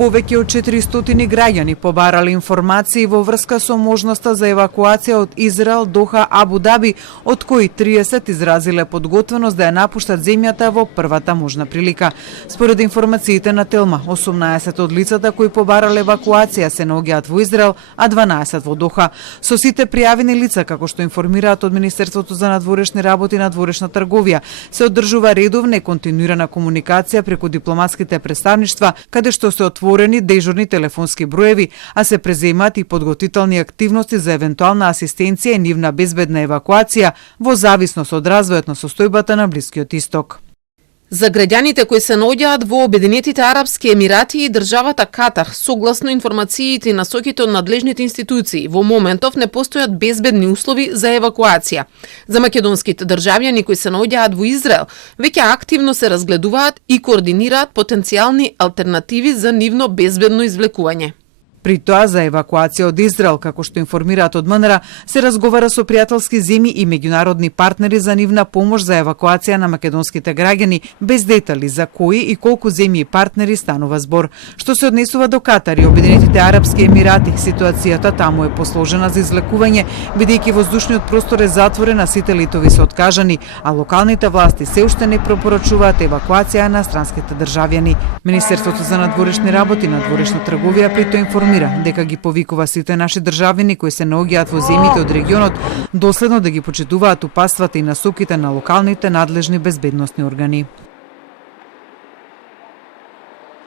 Повеќе од 400 граѓани побарале информации во врска со можноста за евакуација од Израел, Доха, Абу Даби, од кои 30 изразиле подготвеност да ја напуштат земјата во првата можна прилика. Според информациите на Телма, 18 од лицата кои побарале евакуација се наоѓаат во Израел, а 12 во Доха. Со сите пријавени лица, како што информираат од Министерството за надворешни работи и надворешна трговија, се одржува редовна и континуирана комуникација преку дипломатските представништва, каде што се отворени дежурни телефонски броеви, а се преземаат и подготвителни активности за евентуална асистенција и нивна безбедна евакуација во зависност од развојот на состојбата на Блискиот Исток. За граѓаните кои се наоѓаат во Обединетите Арапски Емирати и државата Катар, согласно информациите и насоките од надлежните институции, во моментов не постојат безбедни услови за евакуација. За македонските државјани кои се наоѓаат во Израел, веќе активно се разгледуваат и координираат потенцијални алтернативи за нивно безбедно извлекување. При тоа за евакуација од Израел, како што информираат од МНР, се разговара со пријателски земји и меѓународни партнери за нивна помош за евакуација на македонските граѓани, без детали за кои и колку земји и партнери станува збор. Што се однесува до Катар и Обединетите Арапски Емирати, ситуацијата таму е посложена за извлекување, бидејќи воздушниот простор е затворен, а сите летови се откажани, а локалните власти се уште не препорачуваат евакуација на странските државјани. Министерството за надворешни работи и надворешна трговија при тоа информира дека ги повикува сите наши државјани кои се наоѓаат во земјите од регионот доследно да ги почитуваат упатствата и насоките на локалните надлежни безбедносни органи.